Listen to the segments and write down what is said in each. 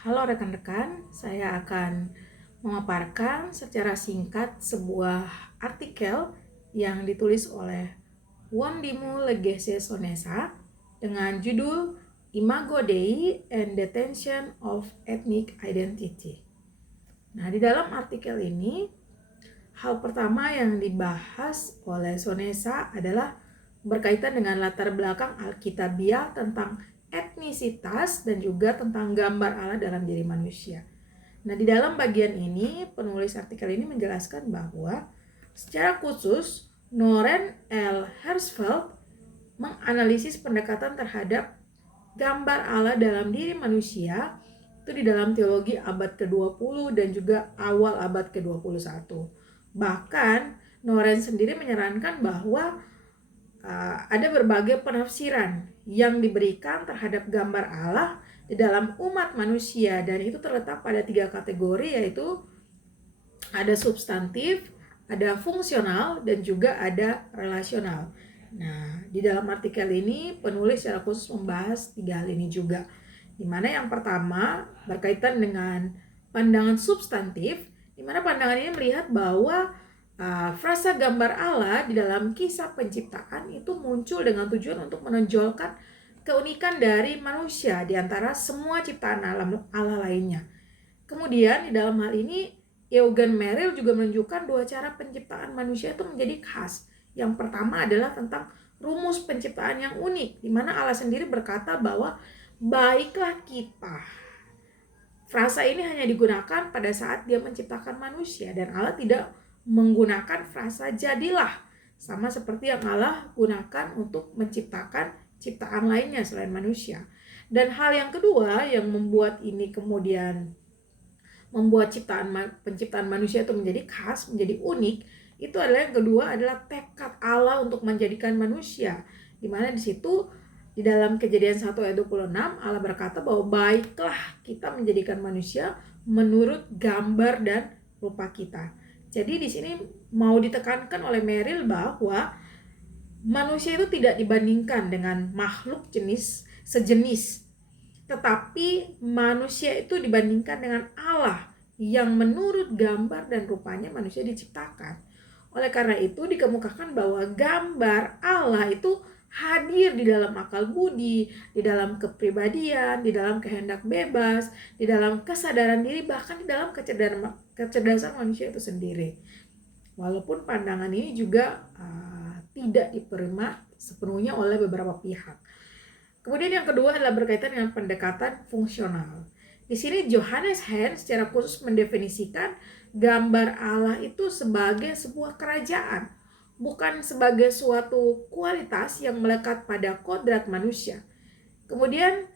Halo rekan-rekan, saya akan memaparkan secara singkat sebuah artikel yang ditulis oleh Wondimu Legese Sonesa dengan judul Imago Dei and Detention of Ethnic Identity. Nah, di dalam artikel ini, hal pertama yang dibahas oleh Sonesa adalah berkaitan dengan latar belakang Alkitabiah tentang etnisitas dan juga tentang gambar Allah dalam diri manusia. Nah, di dalam bagian ini, penulis artikel ini menjelaskan bahwa secara khusus Noren L. Herzfeld menganalisis pendekatan terhadap gambar Allah dalam diri manusia itu di dalam teologi abad ke-20 dan juga awal abad ke-21. Bahkan Noren sendiri menyarankan bahwa ada berbagai penafsiran yang diberikan terhadap gambar Allah di dalam umat manusia, dan itu terletak pada 3 kategori, yaitu ada substantif, ada fungsional, dan juga ada relasional. Nah, di dalam artikel ini penulis secara khusus membahas 3 hal ini juga, di mana yang pertama berkaitan dengan pandangan substantif, di mana pandangan ini melihat bahwa frasa gambar Allah di dalam kisah penciptaan itu muncul dengan tujuan untuk menonjolkan keunikan dari manusia di antara semua ciptaan alam Allah lainnya. Kemudian di dalam hal ini Eugen Merrill juga menunjukkan 2 cara penciptaan manusia itu menjadi khas. Yang pertama adalah tentang rumus penciptaan yang unik, di mana Allah sendiri berkata bahwa baiklah kita. Frasa ini hanya digunakan pada saat Dia menciptakan manusia, dan Allah tidak menggunakan frasa jadilah, sama seperti yang Allah gunakan untuk menciptakan ciptaan lainnya selain manusia. Dan hal yang kedua yang membuat ini kemudian membuat penciptaan manusia itu menjadi khas, menjadi unik, itu adalah yang kedua adalah tekad Allah untuk menjadikan manusia, di mana di situ di dalam Kejadian 1 ayat 26 Allah berkata bahwa baiklah kita menjadikan manusia menurut gambar dan rupa kita. Jadi di sini mau ditekankan oleh Merrill bahwa manusia itu tidak dibandingkan dengan makhluk sejenis, tetapi manusia itu dibandingkan dengan Allah yang menurut gambar dan rupanya manusia diciptakan. Oleh karena itu dikemukakan bahwa gambar Allah itu hadir di dalam akal budi, di dalam kepribadian, di dalam kehendak bebas, di dalam kesadaran diri, bahkan di dalam kecerdasan manusia itu sendiri. Walaupun pandangan ini juga tidak diterima sepenuhnya oleh beberapa pihak. Kemudian yang kedua adalah berkaitan dengan pendekatan fungsional. Di sini Johannes Hahn secara khusus mendefinisikan gambar Allah itu sebagai sebuah kerajaan, bukan sebagai suatu kualitas yang melekat pada kodrat manusia. Kemudian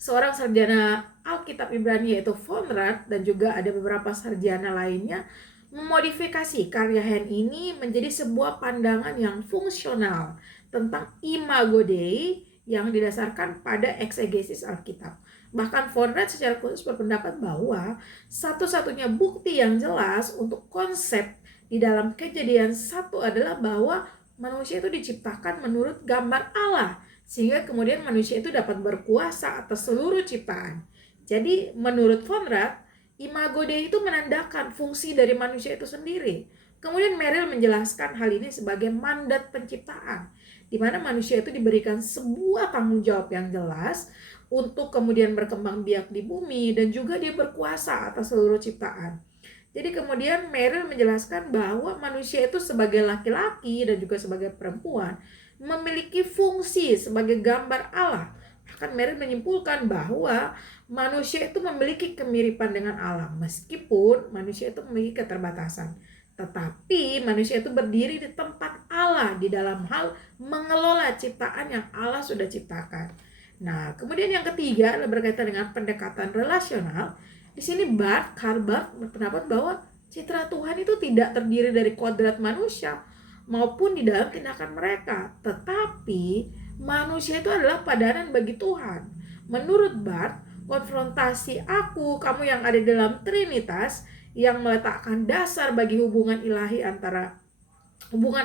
seorang sarjana Alkitab Ibrani yaitu Von Rath dan juga ada beberapa sarjana lainnya memodifikasi karya Hahn ini menjadi sebuah pandangan yang fungsional tentang imago Dei yang didasarkan pada eksegesis Alkitab. Bahkan Von Rath secara khusus berpendapat bahwa satu-satunya bukti yang jelas untuk konsep di dalam Kejadian 1 adalah bahwa manusia itu diciptakan menurut gambar Allah, sehingga kemudian manusia itu dapat berkuasa atas seluruh ciptaan. Jadi menurut Von Rath, imago Dei itu menandakan fungsi dari manusia itu sendiri. Kemudian Merrill menjelaskan hal ini sebagai mandat penciptaan, di mana manusia itu diberikan sebuah tanggung jawab yang jelas untuk kemudian berkembang biak di bumi dan juga dia berkuasa atas seluruh ciptaan. Jadi kemudian Merrill menjelaskan bahwa manusia itu sebagai laki-laki dan juga sebagai perempuan memiliki fungsi sebagai gambar Allah. Bahkan Merrill menyimpulkan bahwa manusia itu memiliki kemiripan dengan Allah, meskipun manusia itu memiliki keterbatasan. Tetapi manusia itu berdiri di tempat Allah di dalam hal mengelola ciptaan yang Allah sudah ciptakan. Nah, kemudian yang ketiga adalah berkaitan dengan pendekatan relasional. Di sini Karl Barth berpendapat bahwa citra Tuhan itu tidak terdiri dari kodrat manusia maupun di dalam tindakan mereka, tetapi manusia itu adalah padanan bagi Tuhan. Menurut Barth, konfrontasi kamu yang ada dalam Trinitas yang meletakkan dasar bagi hubungan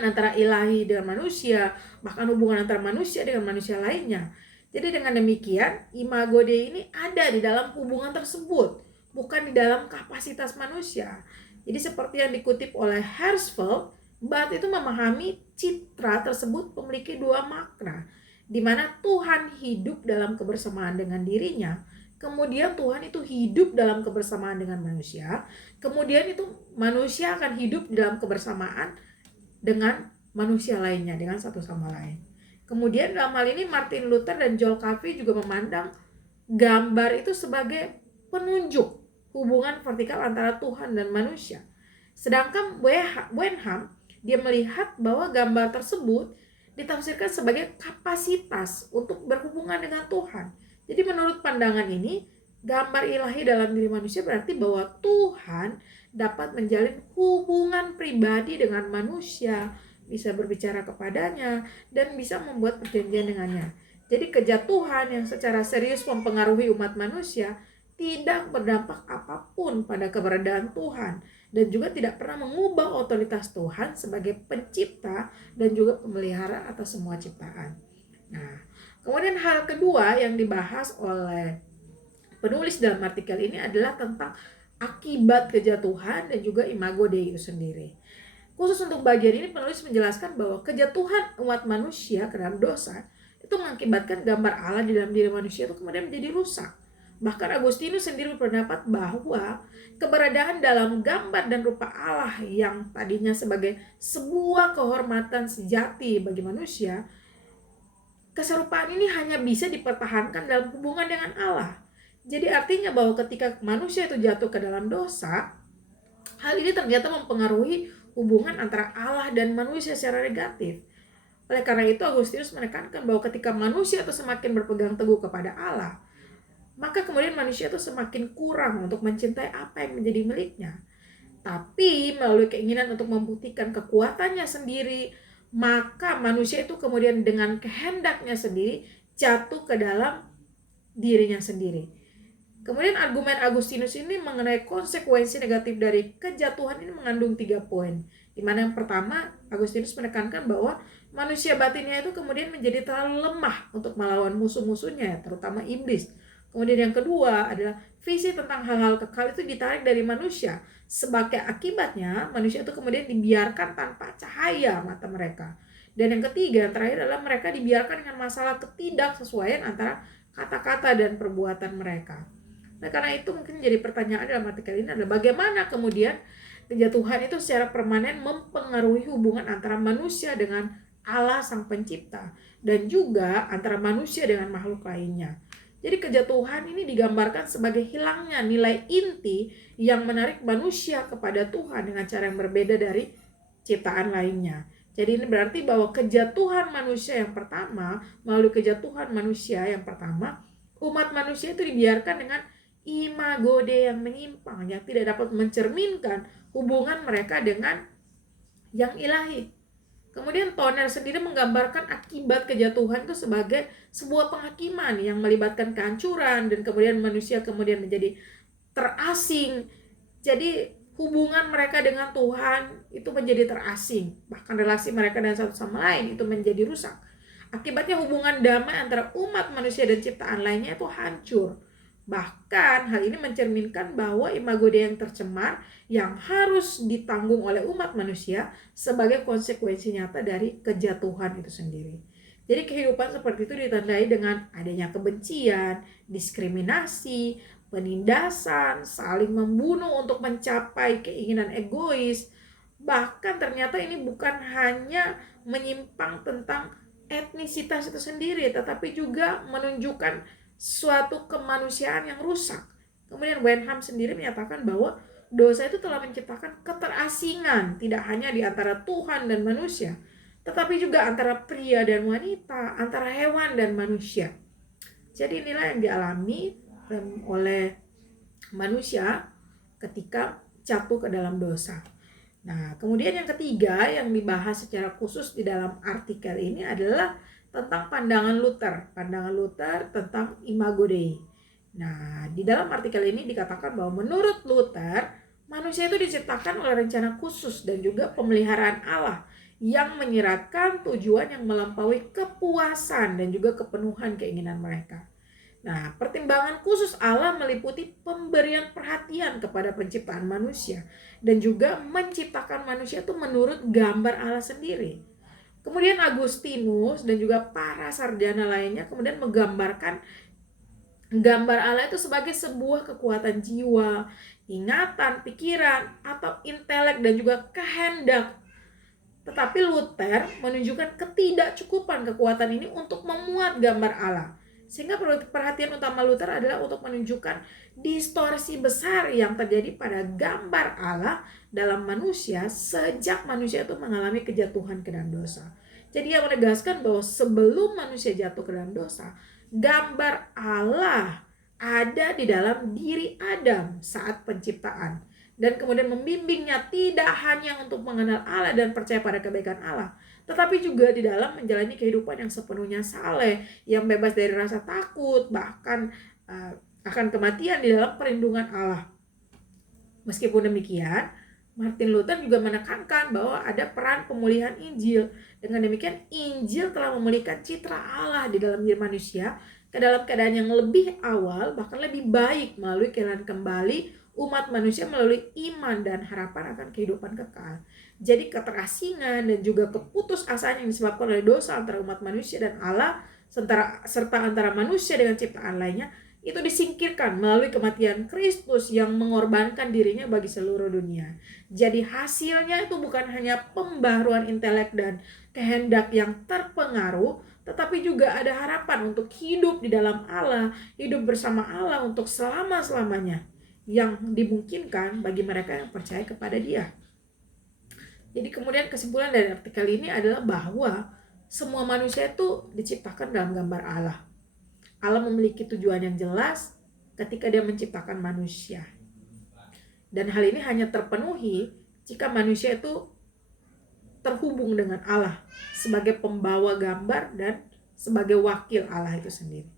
antara ilahi dengan manusia, bahkan hubungan antara manusia dengan manusia lainnya. Jadi dengan demikian, imago Dei ini ada di dalam hubungan tersebut, bukan di dalam kapasitas manusia. Jadi seperti yang dikutip oleh Herzfeld, Barth itu memahami citra tersebut memiliki dua makna, di mana Tuhan hidup dalam kebersamaan dengan dirinya, kemudian Tuhan itu hidup dalam kebersamaan dengan manusia, kemudian itu manusia akan hidup dalam kebersamaan dengan manusia lainnya, dengan satu sama lain. Kemudian dalam hal ini Martin Luther dan Joel Calvin juga memandang gambar itu sebagai penunjuk hubungan vertikal antara Tuhan dan manusia. Sedangkan Wenham, dia melihat bahwa gambar tersebut ditafsirkan sebagai kapasitas untuk berhubungan dengan Tuhan. Jadi menurut pandangan ini, gambar ilahi dalam diri manusia berarti bahwa Tuhan dapat menjalin hubungan pribadi dengan manusia, bisa berbicara kepadanya, dan bisa membuat perjanjian dengannya. Jadi kejatuhan yang secara serius mempengaruhi umat manusia tidak berdampak apapun pada keberadaan Tuhan, dan juga tidak pernah mengubah otoritas Tuhan sebagai pencipta dan juga pemelihara atas semua ciptaan. Nah, kemudian hal kedua yang dibahas oleh penulis dalam artikel ini adalah tentang akibat kejatuhan dan juga imago Dei itu sendiri. Khusus untuk bagian ini penulis menjelaskan bahwa kejatuhan umat manusia ke dalam dosa itu mengakibatkan gambar Allah di dalam diri manusia itu kemudian menjadi rusak. Bahkan Agustinus sendiri berpendapat bahwa keberadaan dalam gambar dan rupa Allah yang tadinya sebagai sebuah kehormatan sejati bagi manusia, keserupaan ini hanya bisa dipertahankan dalam hubungan dengan Allah. Jadi artinya bahwa ketika manusia itu jatuh ke dalam dosa, hal ini ternyata mempengaruhi hubungan antara Allah dan manusia secara negatif. Oleh karena itu Agustinus menekankan bahwa ketika manusia itu semakin berpegang teguh kepada Allah, maka kemudian manusia itu semakin kurang untuk mencintai apa yang menjadi miliknya. Tapi melalui keinginan untuk membuktikan kekuatannya sendiri, maka manusia itu kemudian dengan kehendaknya sendiri jatuh ke dalam dirinya sendiri. Kemudian argumen Agustinus ini mengenai konsekuensi negatif dari kejatuhan ini mengandung 3 poin. Di mana yang pertama, Agustinus menekankan bahwa manusia batinnya itu kemudian menjadi terlalu lemah untuk melawan musuh-musuhnya, terutama iblis. Kemudian yang kedua adalah visi tentang hal-hal kekal itu ditarik dari manusia. Sebagai akibatnya, manusia itu kemudian dibiarkan tanpa cahaya mata mereka. Dan yang ketiga, yang terakhir adalah mereka dibiarkan dengan masalah ketidaksesuaian antara kata-kata dan perbuatan mereka. Nah, karena itu mungkin jadi pertanyaan dalam artikel ini adalah bagaimana kemudian kejatuhan itu secara permanen mempengaruhi hubungan antara manusia dengan Allah Sang Pencipta dan juga antara manusia dengan makhluk lainnya. Jadi kejatuhan ini digambarkan sebagai hilangnya nilai inti yang menarik manusia kepada Tuhan dengan cara yang berbeda dari ciptaan lainnya. Jadi ini berarti bahwa kejatuhan manusia yang pertama, melalui kejatuhan manusia yang pertama, umat manusia itu dibiarkan dengan imago Dei yang menyimpang, yang tidak dapat mencerminkan hubungan mereka dengan yang ilahi. Kemudian Toner sendiri menggambarkan akibat kejatuhan itu sebagai sebuah penghakiman yang melibatkan kehancuran dan kemudian manusia kemudian menjadi terasing. Jadi hubungan mereka dengan Tuhan itu menjadi terasing. Bahkan relasi mereka dengan satu sama lain itu menjadi rusak. Akibatnya hubungan damai antara umat manusia dan ciptaan lainnya itu hancur. Bahkan hal ini mencerminkan bahwa imago Dei yang tercemar yang harus ditanggung oleh umat manusia sebagai konsekuensi nyata dari kejatuhan itu sendiri. Jadi kehidupan seperti itu ditandai dengan adanya kebencian, diskriminasi, penindasan, saling membunuh untuk mencapai keinginan egois. Bahkan ternyata ini bukan hanya menyimpang tentang etnisitas itu sendiri, tetapi juga menunjukkan suatu kemanusiaan yang rusak. Kemudian Wenham sendiri menyatakan bahwa dosa itu telah menciptakan keterasingan, tidak hanya di antara Tuhan dan manusia, tetapi juga antara pria dan wanita, antara hewan dan manusia. Jadi inilah yang dialami oleh manusia ketika jatuh ke dalam dosa. Nah, kemudian yang ketiga yang dibahas secara khusus di dalam artikel ini adalah tentang pandangan Luther tentang imago Dei. Nah, di dalam artikel ini dikatakan bahwa menurut Luther, manusia itu diciptakan oleh rencana khusus dan juga pemeliharaan Allah yang menyiratkan tujuan yang melampaui kepuasan dan juga kepenuhan keinginan mereka. Nah, pertimbangan khusus Allah meliputi pemberian perhatian kepada penciptaan manusia dan juga menciptakan manusia itu menurut gambar Allah sendiri. Kemudian Agustinus dan juga para sarjana lainnya kemudian menggambarkan gambar Allah itu sebagai sebuah kekuatan jiwa, ingatan, pikiran, atau intelek dan juga kehendak. Tetapi Luther menunjukkan ketidakcukupan kekuatan ini untuk memuat gambar Allah. Sehingga perhatian utama Luther adalah untuk menunjukkan distorsi besar yang terjadi pada gambar Allah dalam manusia sejak manusia itu mengalami kejatuhan ke dalam dosa. Jadi ia menegaskan bahwa sebelum manusia jatuh ke dalam dosa, gambar Allah ada di dalam diri Adam saat penciptaan. Dan kemudian membimbingnya tidak hanya untuk mengenal Allah dan percaya pada kebaikan Allah, tetapi juga di dalam menjalani kehidupan yang sepenuhnya saleh, yang bebas dari rasa takut, bahkan akan kematian di dalam perlindungan Allah. Meskipun demikian, Martin Luther juga menekankan bahwa ada peran pemulihan Injil. Dengan demikian, Injil telah memulihkan citra Allah di dalam diri manusia ke dalam keadaan yang lebih awal, bahkan lebih baik melalui kelahiran kembali umat manusia melalui iman dan harapan akan kehidupan kekal. Jadi keterasingan dan juga keputusasaan yang disebabkan oleh dosa antara umat manusia dan Allah, serta antara manusia dengan ciptaan lainnya, itu disingkirkan melalui kematian Kristus yang mengorbankan dirinya bagi seluruh dunia. Jadi hasilnya itu bukan hanya pembaharuan intelek dan kehendak yang terpengaruh, tetapi juga ada harapan untuk hidup di dalam Allah, hidup bersama Allah untuk selama-selamanya, yang dimungkinkan bagi mereka yang percaya kepada Dia. Jadi kemudian kesimpulan dari artikel ini adalah bahwa semua manusia itu diciptakan dalam gambar Allah. Allah memiliki tujuan yang jelas ketika Dia menciptakan manusia. Dan hal ini hanya terpenuhi jika manusia itu terhubung dengan Allah sebagai pembawa gambar dan sebagai wakil Allah itu sendiri.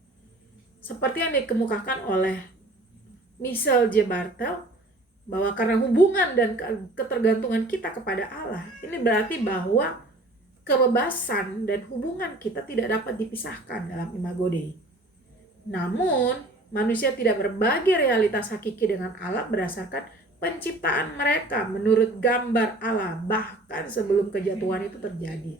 Seperti yang dikemukakan oleh Michel J. Bartel, bahwa karena hubungan dan ketergantungan kita kepada Allah, ini berarti bahwa kebebasan dan hubungan kita tidak dapat dipisahkan dalam Imago Dei. Namun, manusia tidak berbagi realitas hakiki dengan Allah berdasarkan penciptaan mereka menurut gambar Allah, bahkan sebelum kejatuhan itu terjadi.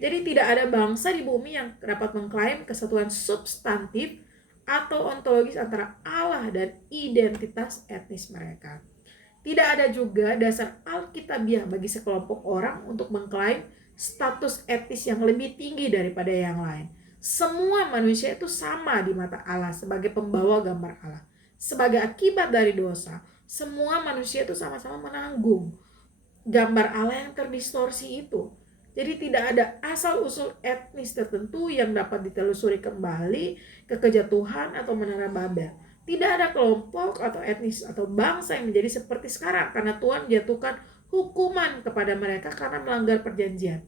Jadi tidak ada bangsa di bumi yang dapat mengklaim kesatuan substantif atau ontologis antara Allah dan identitas etnis mereka. Tidak ada juga dasar alkitabiah bagi sekelompok orang untuk mengklaim status etnis yang lebih tinggi daripada yang lain. Semua manusia itu sama di mata Allah sebagai pembawa gambar Allah. Sebagai akibat dari dosa, semua manusia itu sama-sama menanggung gambar Allah yang terdistorsi itu. Jadi tidak ada asal-usul etnis tertentu yang dapat ditelusuri kembali ke kejatuhan atau menara Babel. Tidak ada kelompok atau etnis atau bangsa yang menjadi seperti sekarang karena Tuhan menjatuhkan hukuman kepada mereka karena melanggar perjanjian.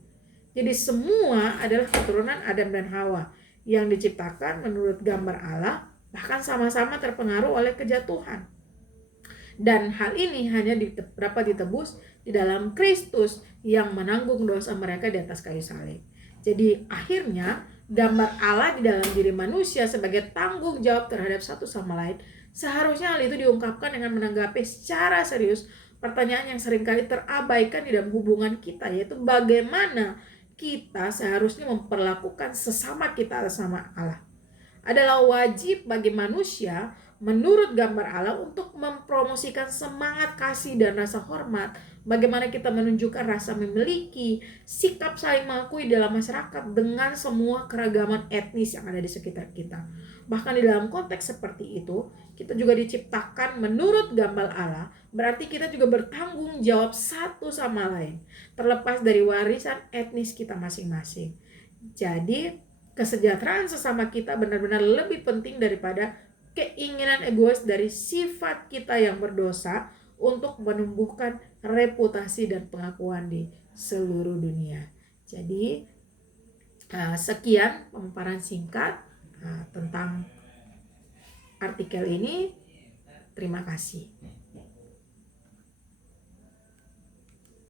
Jadi semua adalah keturunan Adam dan Hawa yang diciptakan menurut gambar Allah, bahkan sama-sama terpengaruh oleh kejatuhan. Dan hal ini hanya dapat ditebus di dalam Kristus yang menanggung dosa mereka di atas kayu salib. Jadi akhirnya gambar Allah di dalam diri manusia sebagai tanggung jawab terhadap satu sama lain, seharusnya hal itu diungkapkan dengan menanggapi secara serius pertanyaan yang seringkali terabaikan di dalam hubungan kita, yaitu bagaimana kita seharusnya memperlakukan sesama kita sama Allah. Adalah wajib bagi manusia menurut gambar Allah untuk mempromosikan semangat kasih dan rasa hormat. Bagaimana kita menunjukkan rasa memiliki, sikap saling mengakui dalam masyarakat dengan semua keragaman etnis yang ada di sekitar kita. Bahkan di dalam konteks seperti itu, kita juga diciptakan menurut gambar Allah, berarti kita juga bertanggung jawab satu sama lain, terlepas dari warisan etnis kita masing-masing. Jadi, kesejahteraan sesama kita benar-benar lebih penting daripada keinginan egois dari sifat kita yang berdosa untuk menumbuhkan reputasi dan pengakuan di seluruh dunia. Jadi sekian pemaparan singkat tentang artikel ini. Terima kasih.